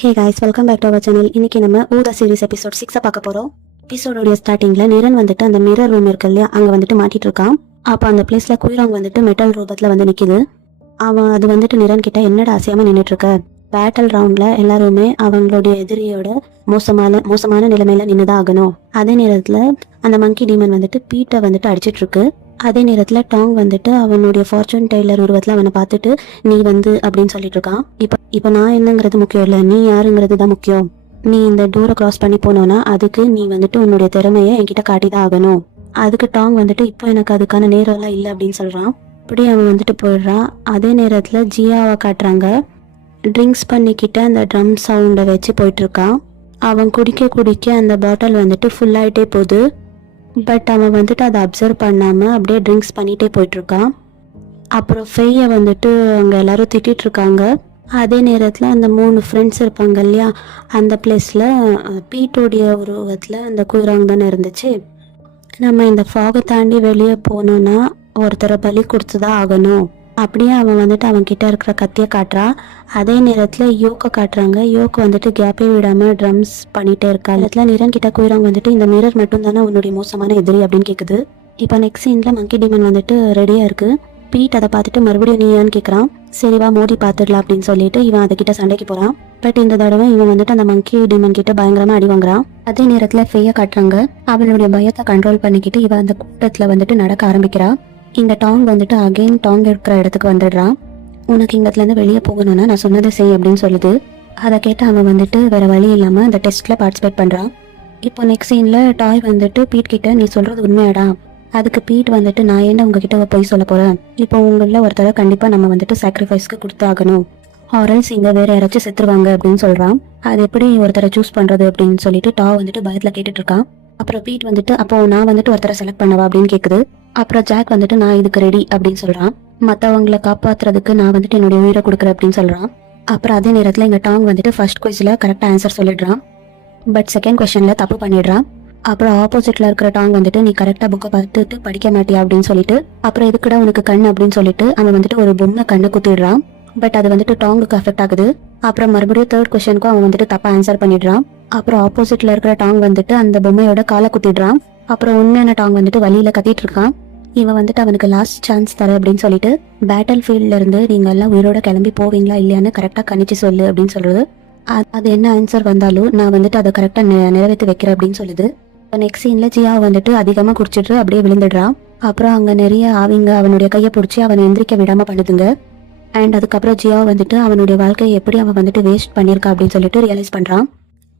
Hey guys, welcome back to our channel. இன்னைக்கு நம்ம ஊதா சீரிஸ் எபிசோட் 6 பார்க்க போறோம். எபிசோடோட ஸ்டார்டிங்ல நிரன் வந்துட்டு அந்த மிரர் ரூம் இருக்கு இல்லையா, அங்க வந்துட்டு மாட்டிட்டு இருக்கான். அப்ப அந்த பிளேஸ்ல குயிராங் வந்துட்டு மெட்டல் ரூபத்துல வந்து நிக்குது. அவன் அது வந்துட்டு நிரன் கிட்ட என்னடா அசையாம நின்னுட்டு இருக்க, பேட்டல் ரவுண்ட்ல எல்லாருமே அவங்களுடைய எதிரியோட மோசமான நிலைமையில நின்னுதான் ஆகணும். அதே நேரத்துல அந்த மங்கி டீமன் வந்துட்டு பீட்டை வந்துட்டு அடிச்சிட்டு இருக்கு. அதே நேரத்துல டாங் வந்துட்டு அவனுடைய ஃபார்ச்சூன் டெய்லர் உருவத்துல அவனை பார்த்துட்டு நீ வந்து அப்படின்னு சொல்லிட்டு இருக்கான். இப்ப நான் என்னங்கிறது முக்கியம் இல்ல, நீ யாருங்கிறது தான் முக்கியம். நீ இந்த டோரை கிராஸ் பண்ணி போனோம்னா அதுக்கு நீ வந்துட்டு உன்னுடைய திறமைய என்கிட்ட காட்டிதான் ஆகணும். அதுக்கு டாங் வந்துட்டு இப்போ எனக்கு அதுக்கான நேரம் எல்லாம் இல்லை அப்படின்னு சொல்றான். அப்படி அவன் வந்துட்டு போயிடுறான். அதே நேரத்துல ஜியாவை காட்டுறாங்க. ட்ரிங்க்ஸ் பண்ணிக்கிட்ட அந்த ட்ரம் சவுண்டை வச்சு போயிட்டு இருக்கான். அவன் குடிக்க அந்த பாட்டில் வந்துட்டு ஃபுல் ஆயிட்டே போகுது. பட் அவன் வந்துட்டு அதை அப்சர்வ் பண்ணாம அப்படியே ட்ரிங்க்ஸ் பண்ணிட்டே போயிட்டு இருக்கான். அப்புறம் ஃபெய்ய வந்துட்டு அங்க எல்லாரும் திட்டிட்டு இருக்காங்க. அதே நேரத்துல அந்த 3 ஃப்ரெண்ட்ஸ் இருப்பாங்க இல்லையா, அந்த பிளேஸ்ல பீட்டோடைய உருவத்துல அந்த குயிராங் தானே இருந்துச்சு. நம்ம இந்த ஃபாகை தாண்டி வெளியே போனோம்னா ஒருத்தரை பலி கொடுத்துதான் ஆகணும். அப்படியே அவன் வந்துட்டு அவன் கிட்ட இருக்கிற கத்தியை காட்டுறான். அதே நேரத்துல யோக்க காட்டுறாங்க. யோக்கு வந்துட்டு கேப்பே விடாம ட்ரம்ஸ் பண்ணிட்டே இருக்கா. இடத்துல நிரன் கிட்ட குயிராங் வந்துட்டு இந்த மிரர் மட்டும் தானே உன்னுடைய மோசமான எதிரி அப்படின்னு கேக்குது. இப்ப நெக்ஸ்ட் சீன்ல மங்கி டீமன் வந்துட்டு ரெடியா இருக்கு. பீட் அதை பார்த்துட்டு மறுபடியும் நீ ஏன்னு கேட்குறான். சரிவா மோதி பார்த்துடலாம் அப்படின்னு சொல்லிட்டு இவன் அதை கிட்ட சண்டைக்கு போறான். பட் இந்த தடவை இவன் வந்துட்டு அந்த மங்கி டீமன் கிட்ட பயங்கரமா அடி வாங்குறான். அதே நேரத்துல ஃபெய்ய காட்டுறாங்க. அவனுடைய பயத்தை கண்ட்ரோல் பண்ணிக்கிட்டு இவன் அந்த கூட்டத்துல வந்துட்டு நடக்க ஆரம்பிக்கிறா. இந்த டாங் வந்துட்டு அகைன் டாங் இருக்கிற இடத்துக்கு வந்துடுறான். உனக்கு இங்கத்துல இருந்து வெளியே போகணும்னா நான் சொன்னதை செய் அப்படின்னு சொல்லுது. அதை கேட்டு அவன் வந்துட்டு வேற வழி இல்லாம அந்த டெஸ்ட்ல பார்ட்டிசிபேட் பண்றான். இப்போ நெக்ஸ்ட் சீன்ல டாய் வந்துட்டு பீட் கிட்ட நீ சொல்றது உண்மையாடா. அதுக்கு பீட் வந்துட்டு நான் ஏன்டா உங்ககிட்ட போய் சொல்ல போறேன். இப்போ உங்கள ஒருத்தர கண்டிப்பா நம்ம வந்துட்டு சாக்ரிஃபைஸ்க்கு கொடுத்தாகணும், ஆரல்ஸ் இங்க வேற யாராச்சும் செத்துருவாங்க அப்படின்னு சொல்றான். அது எப்படி ஒருத்தரை சூஸ் பண்றது அப்படின்னு சொல்லிட்டு டா வந்துட்டு பயத்துல கேட்டுட்டு இருக்கான். அப்புறம் பீட் வந்துட்டு அப்போ நான் வந்துட்டு ஒருத்தரை செலக்ட் பண்ணவா அப்படின்னு கேக்குது. அப்புறம் ஜாக் வந்துட்டு நான் இதுக்கு ரெடி அப்படின்னு சொல்றான். மத்தவங்களை காப்பாத்துறதுக்கு நான் வந்துட்டு என்னுடைய உயிரை கொடுக்குறேன் அப்படின்னு சொல்றான். அப்புறம் அதே நேரத்துல எங்க டாங் வந்துட்டு ஃபர்ஸ்ட் குவிஸ்ல கரெக்டா ஆன்சர் சொல்லிடுறான். பட் செகண்ட் கொஸ்டின்ல தப்பு பண்ணிடுறான். அப்புறம் ஆப்போசிட்ல இருக்கிற டாங் வந்துட்டு நீ கரெக்டா புக்கை பார்த்துட்டு படிக்க மாட்டியா அப்படின்னு சொல்லிட்டு அப்புறம் எதுக்குடா உனக்கு கண் அப்படின்னு சொல்லிட்டு அவன் வந்துட்டு ஒரு பொம்மை கண்ணை குத்திடுறான். பட் அது வந்துட்டு டாங்குக்கு அஃபெக்ட் ஆகுது. அப்புறம் மறுபடியும் தேர்ட் கொஸ்டினுக்கும் அவன் வந்துட்டு தப்பா ஆன்சர் பண்ணிடுறான். அப்புறம் ஆப்போசிட்ல இருக்கிற டாங் வந்துட்டு அந்த பொம்மையோட காலை குத்திடுறான். அப்புறம் உண்மையான டாங் வந்துட்டு வழியில கத்திட்டு இருக்கான். இவன் வந்துட்டு அவனுக்கு லாஸ்ட் சான்ஸ் தர அப்படின்னு சொல்லிட்டு பேட்டில் ஃபீல்ட்ல இருந்து நீங்க எல்லாம் உயிரோட கிளம்பி போவீங்களா இல்லையான்னு கரெக்டா கணிச்சு சொல்லு அப்படின்னு சொல்றது. அது என்ன ஆன்சர் வந்தாலும் நான் வந்துட்டு அதை கரெக்டா நிறைவேற்றி வைக்கிறேன் அப்படின்னு சொல்லுது. நெக்ஸ்ட் சீன்ல ஜியா வந்துட்டு அதிகமா குடிச்சிட்டு அப்படியே விழுந்துடுறான். அப்புறம் அங்க நிறைய ஆவிங்க அவனுடைய கையை பிடிச்சி அவனை எந்திரிக்க விடாம பண்ணுதுங்க. அண்ட் அதுக்கப்புறம் ஜியா வந்துட்டு அவனுடைய வாழ்க்கையை எப்படி அவன் வந்துட்டு வேஸ்ட் பண்ணிருக்கா அப்படின்னு சொல்லிட்டு ரியலைஸ் பண்றான்.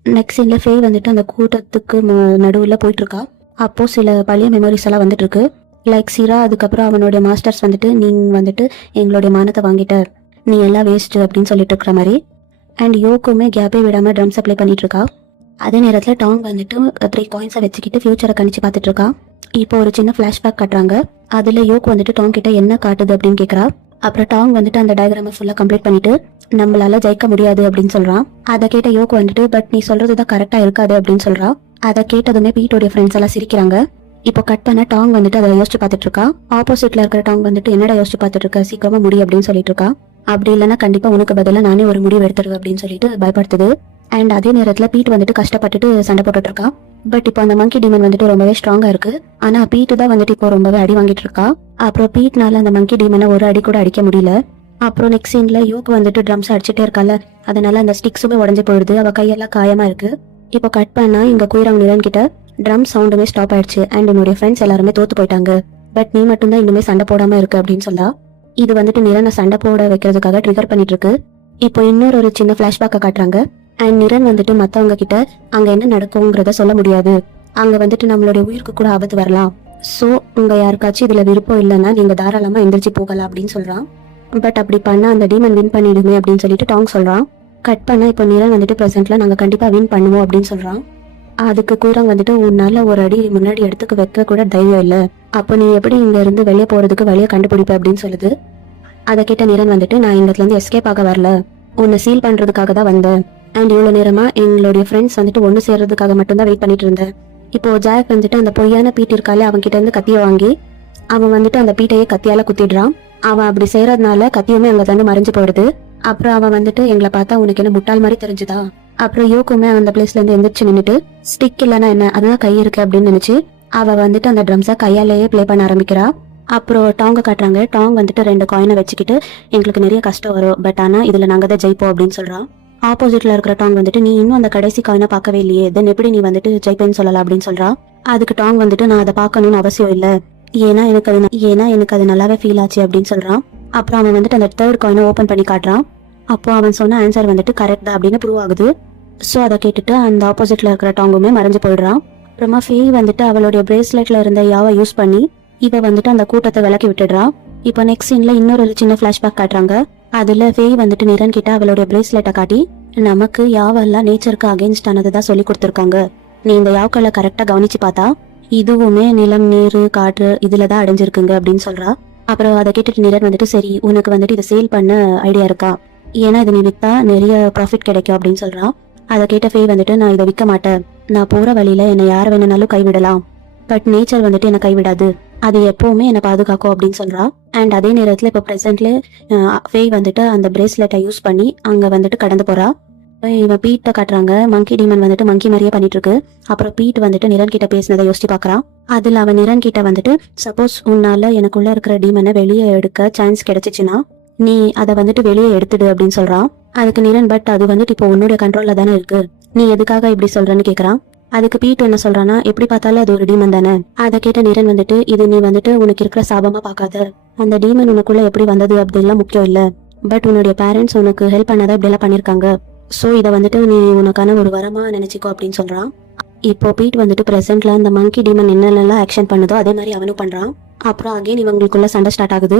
நெக்ஸ்ட் சீன்ல ஃபே வந்துட்டு அந்த கூட்டத்துக்கு நடுவுல போயிட்டு இருக்கா. அப்போ சில பழைய மெமரிஸ் எல்லாம் வந்துட்டு இருக்கு. லைக் சிரா, அதுக்கப்புறம் அவனுடைய மாஸ்டர்ஸ் வந்துட்டு நீங்க வந்துட்டு எங்களுடைய மானத்தை வாங்கிட்ட, நீ எல்லாம் வேஸ்ட் அப்படின்னு சொல்லிட்டு இருக்கிற மாதிரி. அண்ட் யோக்குமே கேப்பே விடாம ட்ரம்ஸ் அப்ளை பண்ணிட்டு இருக்கா. அதே நேரத்துல டாங் வந்துட்டு 3 காயின்ஸை வச்சுக்கிட்டு ஃபியூச்சரை கணிச்சு பார்த்துட்டு இருக்கா. இப்போ ஒரு சின்ன பிளாஷ்பேக் காட்டுறாங்க. அதுல யோக் வந்துட்டு டாங் கிட்ட என்ன காட்டுது அப்படின்னு கேக்குறா. அப்புறம் டாங் வந்துட்டு அந்த டயக்ராமை ஃபுல்லா கம்ப்ளீட் பண்ணிட்டு நம்மளால ஜெயிக்க முடியாது அப்படின்னு சொல்றான். அதை கேட்ட யோக் வந்துட்டு பட் நீ சொல்றதுதான் கரெக்டா இருக்காது அப்படின்னு சொல்றா. அதை கேட்டதுமே பீட்டோடைய ஃப்ரெண்ட்ஸ் எல்லாம் சிரிக்கிறாங்க. இப்போ கட் பண்ண டாங் வந்துட்டு அதை யோசிச்சு பார்த்துட்டு இருக்கா. ஆப்போசிட்ல இருக்கிற டாங் வந்துட்டு என்னடா யோசிச்சு பார்த்துட்டு இருக்க, சீக்கிரமா முடி அப்படின்னு சொல்லிட்டு இருக்கா. அப்படி இல்லைன்னா கண்டிப்பா உனக்கு பதிலா நானே ஒரு முடிவு எடுத்துருவேன் அப்படின்னு சொல்லிட்டு பயப்படுத்துது. அண்ட் அதே நேரத்துல பீட் வந்துட்டு கஷ்டப்பட்டுட்டு சண்டை போட்டுட்டு இருக்கா. பட் இப்போ அந்த மங்கி டீமன் வந்துட்டு ரொம்பவே ஸ்ட்ராங்கா இருக்கு. ஆனா பீட் தான் வந்துட்டு இப்போ ரொம்பவே அடி வாங்கிட்டு இருக்கா. அப்புறம் பீட்னால அந்த மங்கி டீமனை ஒரு அடி கூட அடிக்க முடியல. அப்புறம் நெக்ஸ்ட் சீன்ல யோக் வந்துட்டு ட்ரம்ஸ் அடிச்சுட்டே இருக்கால, அதனால அந்த ஸ்டிக்ஸுமே உடஞ்சு போயிடுது. அவ கையெல்லாம் காயமா இருக்கு. இப்போ கட் பண்ணா இங்க குயிராங் நிரன் கிட்ட ட்ரம் சவுண்டுமே ஸ்டாப் ஆயிடுச்சு. அண்ட் என்னுடைய ஃப்ரெண்ட்ஸ் எல்லாருமே தோத்து போயிட்டாங்க. பட் நீ மட்டும் தான் இன்னுமே சண்டை போடாம இருக்கு அப்படின்னு சொல்லா. இது வந்துட்டு நிரனை சண்டை போட வைக்கிறதுக்காக ட்ரிகர் பண்ணிட்டு இருக்கு. இப்போ இன்னொரு சின்ன பிளாஷ்பேக்கை காட்டுறாங்க. அண்ட் நிரன் வந்துட்டு மத்தவங்க கிட்ட அங்க என்ன நடக்கும்ங்கிறத சொல்ல முடியாது, அங்க வந்துட்டு நம்மளுடைய உயிருக்கு கூட ஆபத்து வரலாம். சோ உங்க யாருக்காச்சும் இதுல விருப்பம் இல்லைன்னா நீங்க தாராளமா எந்திரிச்சு போகலாம் அப்படின்னு சொல்றான். பட் அப்படி பண்ணா அந்த டீமன் வின் பண்ணிடுமே அப்படின்னு சொல்லிட்டு டாங் சொல்றான். கட் பண்ணா இப்போ நிரன் வந்துட்டு பிரசன்ட்ல நாங்க கண்டிப்பா வின் பண்ணுவோம் அப்படின்னு சொல்றான். அதுக்கு குயிராங் வந்துட்டு உன்னால ஒரு அடி முன்னாடி இடத்துக்கு வைக்க கூட தைரியம் இல்ல, அப்போ நீ எப்படி இங்க இருந்து வெளியே போறதுக்கு வழியை கண்டுபிடிப்ப அப்படின்னு சொல்லுது. அதை கேட்ட நிரன் வந்துட்டு நான் இங்கத்துல இருந்து எஸ்கேப் ஆக வரல, உன்னை சீல் பண்றதுக்காக தான் வந்தேன். அண்ட் இவ்வளவு நேரமா எங்களுடைய ஃப்ரெண்ட்ஸ் வந்துட்டு ஒண்ணு சேர்றதுக்காக மட்டும்தான் வெயிட் பண்ணிட்டு இருந்தேன். இப்போ ஜாக் வந்துட்டு அந்த பொய்யான பீட் இருக்காலே அவன் கிட்ட இருந்து கத்திய வாங்கி அவன் வந்துட்டு அந்த பீட்டையே கத்தியால குத்திடுறான். அவன் அப்படி செய்யறதுனால கத்தியுமே அங்க இருந்து மறைஞ்சு போயிடுது. அப்புறம் அவன் வந்துட்டு எங்களை பார்த்தா உனக்கு என்ன முட்டாள் மாதிரி தெரிஞ்சுதா? அப்புறம் யோக்குமே அந்த பிளேஸ்ல இருந்து எந்திரிச்சு நின்னுட்டு ஸ்டிக் இல்லைன்னா என்ன, அதுதான் கை இருக்கு அப்படின்னு நினைச்சு அவ வந்துட்டு அந்த ட்ரம்ஸை கையாலேயே ப்ளே பண்ண ஆரம்பிக்கிறா. அப்புறம் டாங்க காட்டுறாங்க. டாங் வந்துட்டு 2 காயினை வச்சுக்கிட்டு எங்களுக்கு நிறைய கஷ்டம் வரும், பட் ஆனா இதுல நாங்க தான் ஜெயிப்போம் அப்படின்னு சொல்றான். ஆப்போசிட்ல இருக்கிற டாங் வந்துட்டு நீ இன்னும் அந்த கடைசி காயினை பார்க்கவே இல்லையே, தென் எப்படி நீ வந்துட்டு ஜெயிப்பேன்னு சொல்லலாம் அப்படின்னு சொல்றா. அதுக்கு டாங் வந்துட்டு நான் அதை பார்க்கணும்னு அவசியம் இல்லை, ஏன்னா எனக்கு அது நல்லாவே ஃபீல் ஆச்சு அப்படின்னு சொல்றான். அப்புறம் அவன் வந்துட்டு அந்த 3rd காயினை ஓபன் பண்ணி காட்டுறான். அப்போ அவன் சொன்ன ஆன்சர் வந்துட்டு கரெக்ட் தான் அப்படின்னு ப்ரூவ் ஆகுது. ஸோ அதை கேட்டுட்டு அந்த ஆப்போசிட்ல இருக்கிற டாங்குமே மறைஞ்சு போயிடுறான். அப்புறமா ஃபேய் வந்துட்டு அவளுடைய பிரேஸ்லெட்ல இருந்த யாவை யூஸ் பண்ணி இவ வந்துட்டு அந்த கூட்டத்தை விலக்கி விட்டுடுறா. இப்போ நெக்ஸ்ட் சீன்ல இன்னொரு சின்ன பிளாஷ்பேக் காட்டுறாங்க. அதுல ஃபேய் வந்துட்டு நிரன் கிட்ட அவளுடைய பிரேஸ்லெட்டை காட்டி நமக்கு யாவெல்லாம் நேச்சருக்கு அகேன்ஸ்ட் ஆனதுதான் சொல்லி கொடுத்துருக்காங்க, நீ இந்த யாவுக்களை கரெக்டா கவனிச்சு பார்த்தா இதுவுமே நிலம் நீரு காற்று இதுலதான் அடைஞ்சிருக்குங்க அப்படின்னு சொல்றா. அப்புறம் அதை கேட்டுட்டு நிரன் வந்துட்டு சரி உனக்கு வந்துட்டு இதை சேல் பண்ண ஐடியா இருக்கா, ஏன்னா இதை நீ வித்தா நிறைய ப்ராஃபிட் கிடைக்கும் அப்படின்னு சொல்றா. அதை கேட்ட ஃபேய் வந்துட்டு நான் இதை விற்க மாட்டேன், நான் போற வழியில என்னை யார் வேணும்னாலும் கைவிடலாம், பட் நேச்சர் வந்துட்டு என்னை கைவிடாது, அது எப்பவுமே என்னை பாதுகாக்கும் அப்படின்னு சொல்றா. அண்ட் அதே நேரத்துல இப்போ பிரசன்ட்ல ஃபேய் வந்துட்டு அந்த பிரேஸ்லெட்டை யூஸ் பண்ணி அங்க வந்துட்டு கடந்து போறா. இவன் பீட்டை காட்டுறாங்க. மங்கி டீமன் வந்துட்டு மங்கி மாதிரியே பண்ணிட்டு இருக்கு. அப்புறம் பீட் வந்துட்டு நிரன் கிட்ட பேசினதை யோசிச்சு பாக்குறான். அதுல அவன் நிரன் கிட்ட வந்துட்டு சப்போஸ் உன்னால எனக்குள்ள இருக்கிற டீமனை வெளியே எடுக்க சான்ஸ் கிடைச்சிச்சுன்னா நீ அதை வந்துட்டு வெளியே எடுத்துடு அப்படின்னு சொல்றான். அதுக்கு நிரன் பட் அது வந்துட்டு இப்போ உன்னுடைய கண்ட்ரோல்ல தானே இருக்கு, நீ எதுக்காக இப்படி சொல்றன்னு கேக்குறான். அதுக்கு பீட் என்ன சொல்றான்னா எப்படி பார்த்தாலும் அது ஒரு டீமன் தானே. அதை கேட்ட நிரன் வந்துட்டு இது நீ வந்துட்டு உனக்கு இருக்கிற சாபமா பார்க்காத, அந்த டீமன் உனக்குள்ள எப்படி வந்தது அப்படின்லாம் முக்கியம் இல்ல, பட் உன்னுடைய பேரண்ட்ஸ் உனக்கு ஹெல்ப் பண்ணாத இப்படி எல்லாம் பண்ணிருக்காங்க, சோ இதை வந்துட்டு நீ உனக்கான ஒரு வரமா நினைச்சுக்கோ அப்படின்னு சொல்றான். இப்போ பீட் வந்துட்டு பிரசன்ட்ல அந்த மங்கி டீமன் என்னென்னலாம் ஆக்ஷன் பண்ணுதோ அதே மாதிரி அவனும் பண்றான். அப்புறம் அகைன் இவங்களுக்குள்ள சண்டை ஸ்டார்ட் ஆகுது.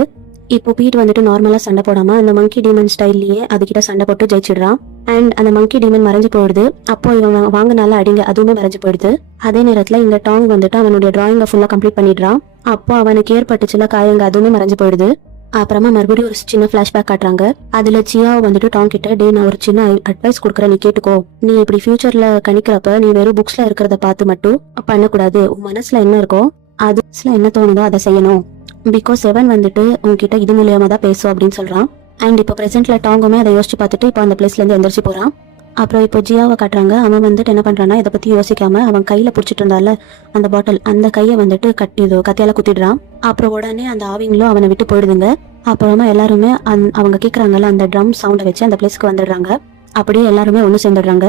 இப்போ பீட் வந்துட்டு நார்மலா சண்டை போடாம அந்த மங்கி டீமன் ஸ்டைல்லயே அதுகிட்ட சண்டை போட்டு ஜெயிச்சிடுறான். அண்ட் அந்த மங்கி டீமன் மறைஞ்சு போயிடுது. அப்போ இவன் வாங்கினால அடிங்க அதுவுமே மறைஞ்சு போயிடுது. அதே நேரத்துல இந்த டாங் வந்துட்டு அவனுடைய டிராயிங்க ஃபுல்லா கம்ப்ளீட் பண்ணிடுறான். அப்போ அவனுக்கு ஏற்பட்டுச்சுல காயங்க அதுவுமே மறைஞ்சு போயிடுது. அப்புறமா மறுபடியும் ஒரு சின்ன பிளாஷ்பேக் காட்டுறாங்க. அதுல சியாவை வந்துட்டு டாங் கிட்ட டே நான் ஒரு சின்ன அட்வைஸ் கொடுக்குறேன், நீ கேட்டுக்கோ, நீ இப்படி ஃபியூச்சர்ல கணிக்கிறப்ப நீ வெறும் புக்ஸ்ல இருக்கிறத பார்த்து மட்டும் பண்ணக்கூடாது, உன் மனசுல என்ன இருக்கோ அதுல என்ன தோணுதோ அதை செய்யணும், பிகாஸ் 7 வந்துட்டு உன்கிட்ட இது மூலியமா தான் பேசும் அப்படின்னு சொல்றான். அண்ட் இப்போ பிரசன்ட்ல டாங்குமே அதை யோசிச்சு பார்த்துட்டு இப்போ அந்த பிளேஸ்ல இருந்து எந்திரிச்சு போறான். அப்புறம் இப்போ ஜியாவை காட்டுறாங்க. அவன் வந்துட்டு என்ன பண்றான்னா இதை பத்தி யோசிக்காம அவன் கையில புடிச்சிட்டு இருந்தால அந்த பாட்டில் அந்த கையை வந்துட்டு கத்தியால குத்திடுறான். அப்புறம் உடனே அந்த ஆவிங்களும் அவனை விட்டு போயிடுதுங்க. அப்புறமா எல்லாருமே அவங்க கேக்குறாங்கல்ல அந்த ட்ரம் சவுண்டை வச்சு அந்த பிளேஸ்க்கு வந்துடுறாங்க. அப்படியே எல்லாருமே ஒண்ணு சேர்ந்துடுறாங்க.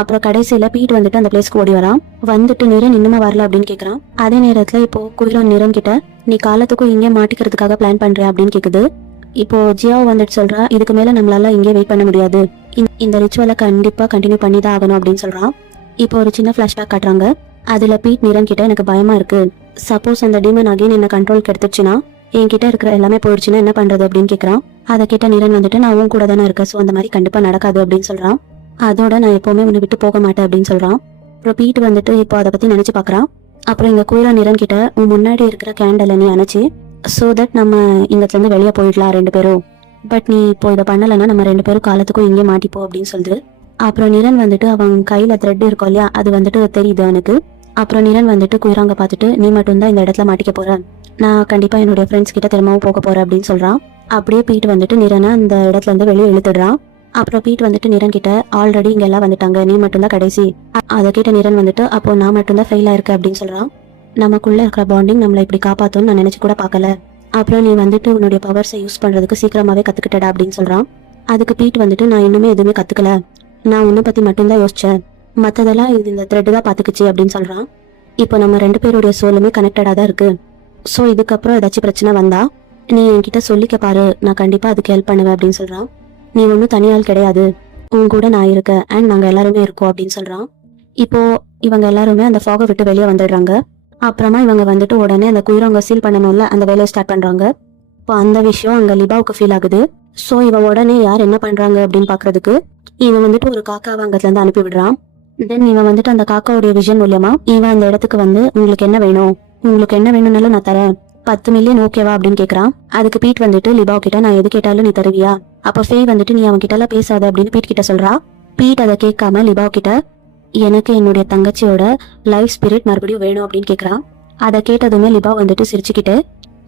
அப்புறம் கடைசியில பீட் வந்துட்டு அந்த பிளேஸ்க்கு ஓடி வரான். வந்துட்டு நிரன் இன்னுமா வரல அப்படின்னு கேக்குறான். அதே நேரத்துல இப்போ குயிரோன் நிரன் கிட்ட நீ காலத்துக்கும் இங்கே மாட்டிக்கிறதுக்காக பிளான் பண்ற அப்படின்னு கேக்குது. இப்போ ஜியாவை வந்துட்டு சொல்றா இதுக்கு மேல நம்மளால இங்கே வெயிட் பண்ண முடியாது, இந்த ரிச்சுவலை கண்டிப்பா கண்டினியூ பண்ணி தான் ஆகணும் அப்படின்னு சொல்றான். இப்போ ஒரு சின்ன பிளாஷ்பேக் காட்டுறாங்க. அதுல பீட் நிரன் கிட்ட எனக்கு பயமா இருக்கு, சப்போஸ் அந்த டீமன் அகைன் என்ன கண்ட்ரோல் எடுத்துச்சுன்னா என்கிட்ட இருக்கிற எல்லாமே போயிடுச்சுன்னா என்ன பண்றது அப்படின்னு கேக்குறான். அதை கேட்ட நிரன் வந்துட்டு நான் உன் கூட தானே இருக்கேன், சோ அந்த மாதிரி கண்டிப்பா நடக்காது அப்படின்னு சொல்றான். அதோட நான் எப்பவுமே உன்னை விட்டு போக மாட்டேன் அப்படின்னு சொல்றான். அப்புறம் பீட் வந்துட்டு இப்போ அதை பத்தி நினைச்சு பாக்குறான். அப்புறம் இங்க குயிரா நிரன் கிட்ட உன் முன்னாடி இருக்கிற கேண்டலை நீ அணைச்சு சோ தட் நம்ம இங்கத்துல இருந்து வெளியே போயிடலாம் 2 பேரும், பட் நீ இப்போ இதை பண்ணலன்னா நம்ம 2 பேரும் காலத்துக்கும் இங்கே மாட்டிப்போம் அப்படின்னு சொல்லுது. அப்புறம் நிரன் வந்துட்டு அவன் கையில த்ரெட் இருக்கும் இல்லையா அது வந்துட்டு தெரியுது அவனுக்கு. அப்புறம் நிரன் வந்துட்டு குயிராங்க பார்த்துட்டு நீ மட்டும்தான் இந்த இடத்துல மாட்டிக்க போற, நான் கண்டிப்பா என்னுடைய ஃப்ரெண்ட்ஸ் கிட்ட திரும்பவும் போக போறேன் அப்படின்னு சொல்றான். அப்படியே பீட் வந்துட்டு நிரனை அந்த இடத்துல இருந்து வெளியே இழுத்துடுறான். அப்புறம் பீட் வந்துட்டு நிரன் கிட்ட ஆல்ரெடி இங்க எல்லாம் வந்துட்டாங்க, நீ மட்டும்தான் கடைசி. அதை கேட்ட நிரன் வந்துட்டு அப்போ நான் மட்டும்தான் ஃபெயில் ஆயிருக்க அப்படின்னு சொல்றான். நமக்குள்ள இருக்கிற பாண்டிங் நம்மளை இப்படி காப்பாத்தும்னு நான் நினைச்சு கூட பார்க்கல. அப்புறம் நீ வந்துட்டு உன்னுடைய பவர்ஸை யூஸ் பண்றதுக்கு சீக்கிரமாவே கத்துக்கிட்டடா அப்படின்னு சொல்றான். அதுக்கு பீட் வந்துட்டு நான் இன்னுமே எதுவுமே கத்துக்கல, நான் உன்னை பத்தி மட்டும்தான் யோசிச்சேன், மத்ததெல்லாம் இது இந்த த்ரெட் தான் பாத்துக்குச்சு அப்படின்னு சொல்றான். இப்போ நம்ம 2 பேருடைய சோலுமே கனெக்டடா தான் இருக்கு. சோ இதுக்கப்புறம் ஏதாச்சும் பிரச்சனை வந்தா நீ என்கிட்ட சொல்லிக்க பாரு, நான் கண்டிப்பா அதுக்கு ஹெல்ப் பண்ணுவேன் அப்படின்னு சொல்றான். நீ ஒன்னும் தனியால் கிடையாது, உன் கூட நான் இருக்கேன் அண்ட் நாங்க எல்லாருமே இருக்கோம் அப்படின்னு சொல்றான். இப்போ இவங்க எல்லாருமே அந்த ஃபாகை விட்டு வெளியே வந்துடுறாங்க. அப்புறமா இவங்க வந்துட்டு உடனே அந்த குயிரவங்க சீல் பண்ணணும்ல அந்த வேலையை ஸ்டார்ட் பண்றாங்க. இப்போ அந்த விஷயம் அங்க லிபாவுக்கு ஃபீல் ஆகுது. சோ இவன் உடனே யார் என்ன பண்றாங்க அப்படின்னு பாக்குறதுக்கு இவன் வந்துட்டு ஒரு காக்காவை அங்கத்துல இருந்து அனுப்பி விடுறான். தென் இவன் வந்துட்டு அந்த காக்காவுடைய விஷன் மூலியமா இவன் அந்த இடத்துக்கு வந்து உங்களுக்கு என்ன வேணும்னாலும் நான் தரேன், 10 மில்லியன் ஓகேவா அப்படின்னு கேக்குறான். அதுக்கு பீட் வந்துட்டு லிபாவ் கிட்ட நான் எது கேட்டாலும் நீ தருவியா, அப்ப ஃபேய் வந்துட்டு நீ அவன் கிட்ட எல்லாம் பேசாத அப்படின்னு பீட் கிட்ட சொல்றா. பீட் அதை கேட்காம லிபாவ் கிட்ட எனக்கு என்னுடைய தங்கச்சியோட லைஃப் ஸ்பிரிட் மறுபடியும் வேணும் அப்படின்னு கேக்குறான். அதை கேட்டதுமே லிபாவ் வந்துட்டு சிரிச்சுக்கிட்டு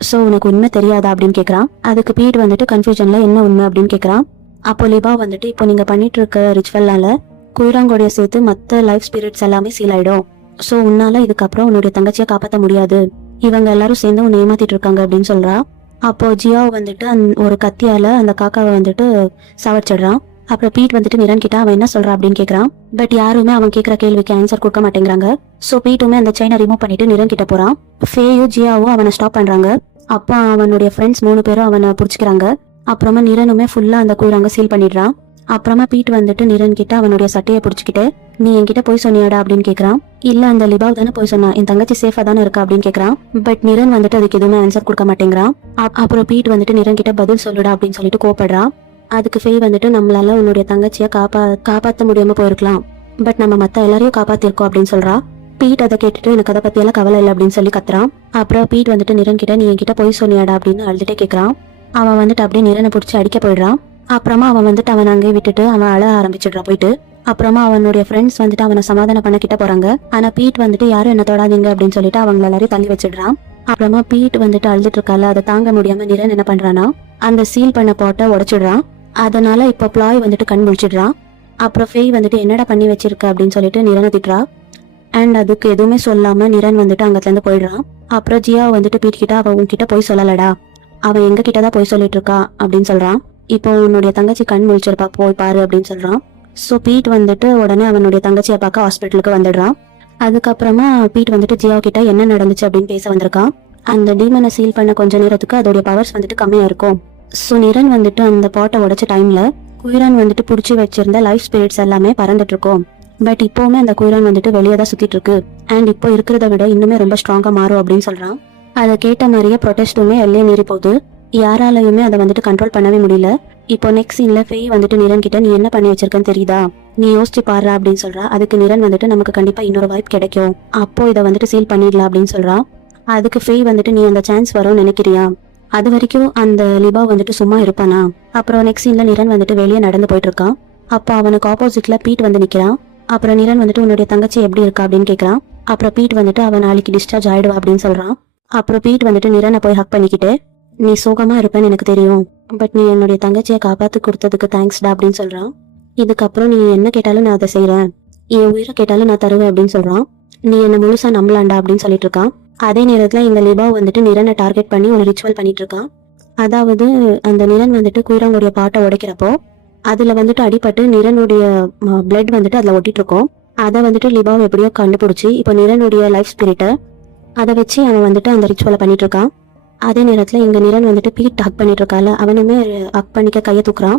ஸோ உனக்கு உண்மை தெரியாதா அப்படின்னு கேட்குறான். அதுக்கு பீட் வந்துட்டு கன்ஃபியூஷன்ல என்ன உண்மை அப்படின்னு கேட்குறான். அப்போ லிபா வந்துட்டு இப்போ நீங்க பண்ணிட்டு இருக்க ரிச்சுவல்னால குயிராங்கோடைய சேர்த்து மற்ற லைஃப் ஸ்பிரிட்ஸ் எல்லாமே சீல் ஆயிடும். ஸோ உன்னால இதுக்கப்புறம் உன்னுடைய தங்கச்சியை காப்பாற்ற முடியாது. இவங்க எல்லாரும் சேர்ந்து உன்னை ஏமாத்திட்டு இருக்காங்க அப்படின்னு சொல்றா. அப்போ ஜியாவ் வந்துட்டு ஒரு கத்தியால அந்த காக்காவை வந்துட்டு சவச்சிடுறான். அப்புறம் பீட் வந்துட்டு நிரன் கிட்ட அவன் என்ன சொல்றான் அப்படின்னு கேட்கறான். பட் யாருமே அவன் கேட்கற கேள்விக்கு ஆன்சர் கொடுக்க மாட்டேங்கிறாங்க. ஸோ பீட்டுமே அந்த செயினை ரிமூவ் பண்ணிட்டு நிரன் கிட்ட போறான். ஃபேயும் ஜியாவும் அவனை ஸ்டாப் பண்றாங்க. அப்போ அவனுடைய ஃப்ரெண்ட்ஸ் 3 பேரும் அவனை பிடிச்சிக்கிறாங்க. அப்புறமா நிரனுமே ஃபுல்லா அந்த குயிராங்க சீல் பண்ணிடுறான். அப்புறமா பீட் வந்துட்டு நிரன் கிட்ட அவனுடைய சட்டையை பிடிச்சிக்கிட்டு நீ என்கிட்ட போய் சொன்னியாடா அப்படின்னு கேட்கறான். இல்ல அந்த லிபாவ் தானே போய் சொன்னா, என் தங்கச்சி சேஃபா தானே இருக்கா அப்படின்னு கேட்கறான். பட் நிரன் வந்துட்டு அதுக்கு எதுவுமே ஆன்சர் கொடுக்க மாட்டேங்கிறான். அப்புறம் பீட் வந்துட்டு நிரன் கிட்ட பதில் சொல்லுடா அப்படின்னு சொல்லிட்டு கோபப்படுறான். அதுக்கு ஃபேய் வந்துட்டு நம்மளால உன்னுடைய தங்கச்சியை காப்பாற்ற முடியாம போயிருக்கலாம், பட் நம்ம மத்த எல்லாரையும் காப்பாத்திருக்கோம் அப்படின்னு சொல்றா. பீட் அதை கேட்டுட்டு எனக்கு அதை பத்தியெல்லாம் கவலை இல்லை அப்படின்னு சொல்லி கத்துறான். அப்புறம் பீட் வந்துட்டு நிரன் கிட்ட நீ என்கிட்ட போய் சொன்னியாடா அப்படின்னு அழுதுட்டே கேட்கறான். அவன் வந்துட்டு அப்படியே நிரனை பிடிச்சி அடிக்க போயிடுறான். அப்புறமா அவன் வந்துட்டு அவன் அங்கேயே விட்டுட்டு அவன் அழ ஆரம்பிச்சிடுறான் போயிட்டு. அப்புறமா அவனுடைய ஃப்ரெண்ட்ஸ் வந்துட்டு அவனை சமாதானம் பண்ண கிட்ட போறாங்க. ஆனா பீட் வந்துட்டு யாரும் என்ன தொடாதீங்க அப்படின்னு சொல்லிட்டு அவங்க எல்லாரையும் தள்ளி வச்சிடுறான். அப்புறமா பீட் வந்துட்டு அழுதுட்டு இருக்கால, அதை தாங்க முடியாம நிரன் என்ன பண்றானா அந்த சீல் பண்ண பாட்டை உடைச்சிடுறான். அதனால இப்ப பிளாய் வந்துட்டு கண் முழிச்சிடுறான். அப்புறம் ஃபேய் வந்துட்டு என்னடா பண்ணி வச்சிருக்க அப்படின்னு சொல்லிட்டு நிரனை திட்டுறா. அண்ட் அதுக்கு எதுவுமே சொல்லாம நிரன் வந்துட்டு அங்கத்துல இருந்து போயிடுறான். அப்புறம் ஜியா வந்துட்டு பீட் கிட்ட அவன் உன்கிட்ட போய் சொல்லலடா, அவன் எங்க கிட்டதான் போய் சொல்லிட்டு இருக்கா அப்படின்னு சொல்றான். இப்போ உன்னுடைய தங்கச்சி கண் முழிச்சிருப்பா, போய் பாரு அப்படின்னு சொல்றான். ஸோ பீட் வந்துட்டு உடனே அவனுடைய தங்கச்சியை பார்க்க ஹாஸ்பிட்டலுக்கு வந்துடுறான். அதுக்கப்புறமா பீட் வந்துட்டு ஜியா கிட்ட என்ன நடந்துச்சு அப்படின்னு பேச வந்திருக்கான். அந்த டீமனை சீல் பண்ண கொஞ்ச நேரத்துக்கு அதோடைய பவர்ஸ் வந்துட்டு கம்மியா இருக்கும். ஸோ நிரன் வந்துட்டு அந்த பாட்டை உடைச்ச டைம்ல குயிரான் வந்துட்டு பிடிச்சி வச்சிருந்த லைஃப் ஸ்பிரிட்ஸ் எல்லாமே பறந்துட்டு இருக்கும். பட் இப்போவுமே அந்த குயிரான் வந்துட்டு வெளியே தான் சுத்திட்டு இருக்கு. அண்ட் இப்போ இருக்கிறத விட இன்னுமே ரொம்ப ஸ்ட்ராங்கா மாறும் அப்படின்னு சொல்றான். அதை கேட்ட மாதிரியே ப்ரொடெஸ்டுமே எல்லையே மீறி போகுது. யாராலையுமே அதை வந்துட்டு கண்ட்ரோல் பண்ணவே முடியல. இப்போ நெக்ஸ்ட் சீன்ல ஃபேய் வந்துட்டு நிரன் கிட்ட நீ என்ன பண்ணி வச்சிருக்கன்னு தெரியுதா, நீ யோசிச்சு பாரு அப்படின்னு சொல்றா. அதுக்கு நிரன் வந்துட்டு நமக்கு கண்டிப்பா இன்னொரு வாய்ப்பு கிடைக்கும், அப்போ இதை வந்துட்டு சீல் பண்ணிடலாம் அப்படின்னு சொல்றா. அதுக்கு ஃபேய் வந்துட்டு நீ அந்த சான்ஸ் வரும்னு நினைக்கிறியா, அது வரைக்கும் அந்த லிபா வந்துட்டு சும்மா இருப்பானா. அப்புறம் நெக்ஸ்ட் சீன்ல நிரன் வந்துட்டு வெளியே நடந்து போயிட்டு இருக்கான். அப்போ அவனுக்கு ஆப்போசிட்ல பீட் வந்து நிக்கிறான். அப்புறம் நிரன் வந்துட்டு உன்னுடைய தங்கச்சி எப்படி இருக்கா அப்படின்னு கேட்கறான். அப்புறம் பீட் வந்துட்டு அவன் நாளைக்கு டிஸ்சார்ஜ் ஆயிடுவா அப்படின்னு சொல்றான். அப்புறம் பீட் வந்துட்டு நிரனை போய் ஹக் பண்ணிக்கிட்டு நீ சோகமா இருப்பேன்னு எனக்கு தெரியும், பட் நீ என்னுடைய தங்கச்சியை காப்பாத்து கொடுத்ததுக்கு தேங்க்ஸ்டா அப்படின்னு சொல்றான். இதுக்கப்புறம் நீ என்ன கேட்டாலும் நான் அதை செய்யறேன், என் உயிரை கேட்டாலும் நான் தருவேன் அப்படின்னு சொல்றான். நீ என்ன முழுசா நம்பலாண்டா அப்படின்னு சொல்லிட்டு இருக்கான். அதே நேரத்துல இந்த லிபா வந்துட்டு நிரனை டார்கெட் பண்ணி ஒரு ரிச்சுவல் பண்ணிட்டு இருக்கான். அதாவது அந்த நிரன் வந்துட்டு குயிராங்குடைய பாட்டை உடைக்கிறப்போ அதுல வந்துட்டு அடிபட்டு நிரனுடைய பிளட் வந்துட்டு அதுல ஒட்டிட்டு இருக்கும். அதை வந்துட்டு லிபாவை எப்படியோ கண்டுபிடிச்சி இப்போ நிரனுடைய லைஃப் ஸ்பிரிட்டை அதை வச்சு அவன் வந்துட்டு அந்த ரிச்சுவலை பண்ணிட்டு இருக்கான். அதே நேரத்துல இங்க நிரன் வந்துட்டு பீட் ஹக் பண்ணிட்டு இருக்கால, அவனுமே ஹக் பண்ணிக்க கையை தூக்குறான்.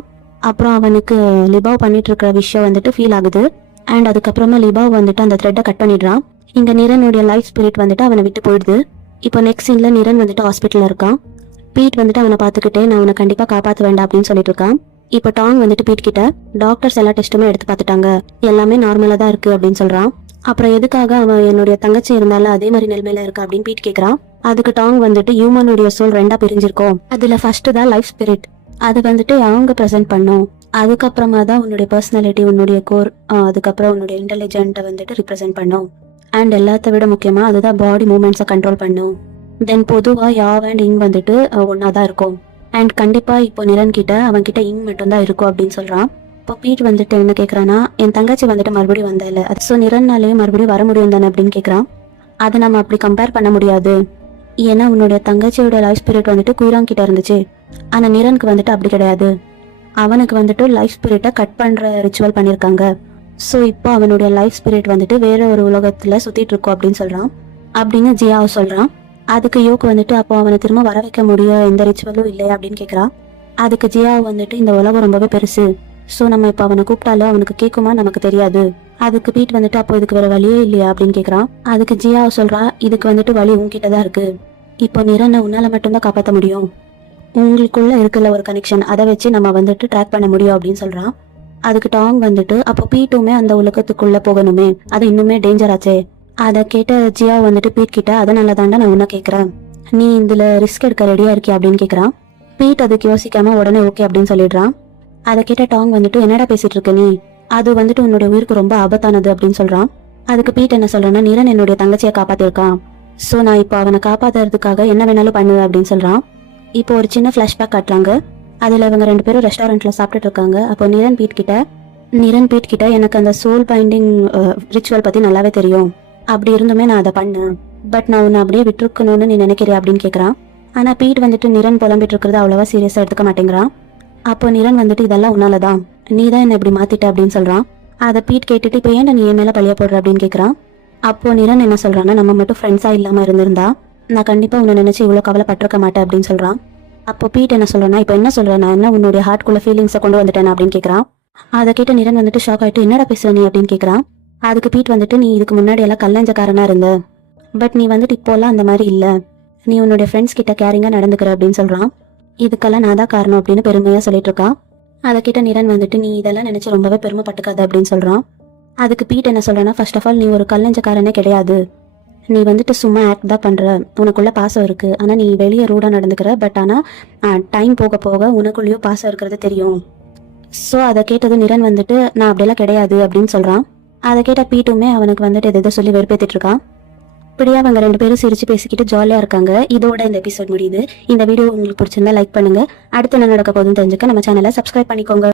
அப்புறம் அவனுக்கு லிபாவ் பண்ணிட்டு இருக்கிற விஷயம் வந்துட்டு ஃபீல் ஆகுது. அண்ட் அதுக்கப்புறமா லிபாவ் வந்துட்டு அந்த த்ரெட்டை கட் பண்ணிடுறான். இங்க நிரனுடைய லைஃப் ஸ்பிரிட் வந்துட்டு அவனை விட்டு போயிடுது. இப்போ நெக்ஸ்ட் சீன்ல நிரன் வந்துட்டு ஹாஸ்பிட்டல்ல இருக்கான். பீட் வந்துட்டு அவனை பார்த்துக்கிட்டே நான் அவனை கண்டிப்பா காப்பாற்ற வேண்டாம் அப்படின்னு சொல்லிட்டு இருக்கான். இப்போ டாங் வந்துட்டு பீட் கிட்ட டாக்டர்ஸ் எல்லா டெஸ்ட்டுமே எடுத்து பார்த்துட்டாங்க, எல்லாமே நார்மலா தான் இருக்கு அப்படின்னு சொல்றான். அப்புறம் எதுக்காக அவன் என்னுடைய தங்கச்சி இருந்தாலும் அதே மாதிரி நிலைமையில இருக்கு அப்படின்னு பீட் கேட்கறான். அதுக்கு டாங் வந்துட்டு ஹியூமனுடைய சோல் 2 பிரிஞ்சிருக்கும், அதுல ஃபர்ஸ்ட் தான் லைஃப் ஸ்பிரிட், அது வந்துட்டு அவங்க ப்ரெசென்ட் பண்ணும், அதுக்கப்புறமா தான் உன்னுடைய பர்சனாலிட்டி, உன்னுடைய கோர், அதுக்கப்புறம் உன்னுடைய இன்டெலிஜென்ட்டை வந்துட்டு ரிப்ரசென்ட் பண்ணும். அண்ட் எல்லாத்த விட முக்கியமா அதுதான் பாடி மூவ்மெண்ட்ஸை கண்ட்ரோல் பண்ணும். தென் பொதுவா யாவ் அண்ட் இங் வந்துட்டு ஒன்னாதான் இருக்கும். அண்ட் கண்டிப்பா இப்போ நிரன் கிட்ட அவன் கிட்ட இங் மட்டும் தான் இருக்கும் அப்படின்னு சொல்றான். இப்போ பீட் வந்துட்டு என்ன கேட்கறான்னா என் தங்கச்சி வந்துட்டு மறுபடியும் வந்தா இல்ல, ஸோ நிரன்னாலேயே மறுபடியும் வர முடியும் தானே அப்படின்னு கேட்கறான். அதை நம்ம அப்படி கம்பேர் பண்ண முடியாது, ஏன்னா உன்னுடைய தங்கச்சியோட லைஃப் ஸ்பிரிட் வந்துட்டு குயிராங் கிட்ட இருந்துச்சு. ஆனா நிரனுக்கு வந்துட்டு அப்படி கிடையாது, அவனுக்கு வந்துட்டு லைஃப் ஸ்பிரிட்டை கட் பண்ற ரிச்சுவல் பண்ணிருக்காங்க. ஸோ இப்போ அவனுடைய லைஃப் ஸ்பிரிட் வந்துட்டு வேற ஒரு உலகத்துல சுத்திட்டு இருக்கும் அப்படின்னு சொல்றான். அப்படின்னு ஜியாவை சொல்றான். அதுக்கு யோக் வந்துட்டு அப்போ அவனை திரும்ப வர வைக்க முடியும் எந்த ரிச்சுவலும் இல்லையா அப்படின்னு கேட்கறான். அதுக்கு ஜியா வந்துட்டு இந்த உலகம் ரொம்பவே பெருசு, ஸோ நம்ம இப்போ அவனை கூப்பிட்டாலும் அவனுக்கு கேட்குமா நமக்கு தெரியாது. அதுக்கு பீட் வந்துட்டு அப்போ இதுக்கு வேற வழியே இல்லையா அப்படின்னு கேட்கறான். அதுக்கு ஜியா சொல்றா இதுக்கு வந்துட்டு வழி உங்ககிட்ட தான் இருக்கு, இப்போ நிரனை உன்னால மட்டும்தான் காப்பாற்ற முடியும், உங்களுக்குள்ள இருக்குல்ல ஒரு கனெக்ஷன், அதை வச்சு நம்ம வந்துட்டு ட்ராக் பண்ண முடியும் அப்படின்னு சொல்றான். அதுக்கு டாங் வந்துட்டு அப்போ பீட்டுமே அந்த உலகத்துக்குள்ள போகணுமே, அது இன்னுமே டேஞ்சர் ஆச்சே. அதை கேட்ட ஜியா வந்துட்டு பீட் கிட்ட அதனால தாண்டா நான் உன்ன கேட்கறேன், நீ இதுல ரிஸ்க் எடுக்க ரெடியா இருக்கியா அப்படின்னு கேட்கறான். பீட் அதுக்கு யோசிக்காம உடனே ஓகே அப்படின்னு சொல்லிடுறான். அதை கேட்ட டாங் வந்துட்டு என்னடா பேசிட்டு இருக்க நீ, அது வந்துட்டு உன்னுடைய உயிருக்கு ரொம்ப ஆபத்தானது அப்படின்னு சொல்றான். அதுக்கு பீட் என்ன சொல்றான்னா நிரன் என்னுடைய தங்கச்சியை காப்பாத்திருக்கான், ஸோ நான் இப்போ அவனை காப்பாத்துறதுக்காக என்ன வேணாலும் பண்ணுவேன் அப்படின்னு சொல்கிறான். இப்போ ஒரு சின்ன ஃப்ளாஷ்பேக் காட்டுறாங்க. அதில் இவங்க 2 பேரும் ரெஸ்டாரண்ட்டில் சாப்பிட்டுட்டு இருக்காங்க. அப்போ நிரன் பீட் கிட்ட எனக்கு அந்த சோல் பைண்டிங் ரிச்சுவல் பற்றி நல்லாவே தெரியும், அப்படி இருந்துமே நான் அதை பண்ணேன், பட் நான் உன்னை அப்படியே விட்டுருக்கணும்னு நீ நினைக்கிறியா அப்படின்னு கேட்குறான். ஆனால் பீட் வந்துட்டு நிரன் புலம்பிட்டு இருக்கிறது அவ்வளோவா சீரியஸாக எடுத்துக்க மாட்டேங்கிறான். அப்போ நிரன் வந்துட்டு இதெல்லாம் உன்னால தான், நீ தான் என்னை இப்படி மாத்திட்ட அப்படின்னு சொல்கிறான். அதை பீட் கேட்டுட்டு இப்போ ஏன்டா நீ என் மேலே பழிய போடுற அப்படின்னு கேட்குறான். அப்போ நிரன் என்ன சொல்கிறான்னா, நம்ம மட்டும் ஃப்ரெண்ட்ஸாக இல்லாமல் இருந்திருந்தா நான் கண்டிப்பாக உன்னை நினச்சி இவ்வளோ கவலைப்பட்டிருக்க மாட்டேன் அப்படின்னு சொல்கிறான். அப்போ பீட் என்ன சொல்கிறேன்னா, இப்போ என்ன சொல்கிறேன், நான் என்ன உன்னுடைய ஹார்ட்குள்ளே ஃபீலிங்ஸை கொண்டு வந்துட்டேன் அப்படின்னு கேட்குறான். அதை கேட்டு நிரன் வந்துட்டு ஷாக் ஆகிட்டு என்னடா பேசுற நீ அப்படின்னு கேட்குறான். அதுக்கு பீட் வந்துட்டு நீ இதுக்கு முன்னாடி எல்லாம் கல்லஞ்சக்காரனாக இருந்த, பட் நீ வந்துட்டு இப்போலாம் அந்த மாதிரி இல்லை, நீ உன்னுடைய ஃப்ரெண்ட்ஸ் கிட்ட கேரிங்காக நடந்துக்கிற அப்படின்னு சொல்கிறான். இதுக்கெல்லாம் நான் தான் காரணம் அப்படின்னு பெருமையாக சொல்லிட்டு இருக்கான். அதை கிட்ட நிரன் வந்துட்டு நீ இதெல்லாம் நினச்சி ரொம்பவே பெருமைப்பட்டுக்காது அப்படின்னு சொல்கிறான். அதுக்கு பீட் என்ன சொல்கிறேன்னா, ஃபர்ஸ்ட் ஆஃப் ஆல் நீ ஒரு கல்லஞ்சக்காரனே கிடையாது, நீ வந்துட்டு சும்மா ஆக்ட் தான் பண்ணுற, உனக்குள்ள பாசம் இருக்குது, ஆனால் நீ வெளியே ரூடாக நடந்துக்கிற, பட் ஆனால் டைம் போக போக உனக்குள்ளேயும் பாசம் இருக்கிறது தெரியும். ஸோ அதை கேட்டது நிரன் வந்துட்டு நான் அப்படியெல்லாம் கிடையாது அப்படின்னு சொல்கிறான். அதை கேட்ட பீட்டுமே அவனுக்கு வந்துட்டு எதை சொல்லி வெறுப்பேற்றிட்டு இருக்கான். இப்படியே அவங்க 2 பேரும் சிரிச்சு பேசிக்கிட்டு ஜாலியாக இருக்காங்க. இதோட இந்த எபிசோட் முடியுது. இந்த வீடியோ உங்களுக்கு பிடிச்சிருந்தா லைக் பண்ணுங்க. அடுத்து என்ன நடக்க போகுதுன்னு தெரிஞ்சுக்க நம்ம சேனலை சப்ஸ்கிரைப் பண்ணிக்கோங்க.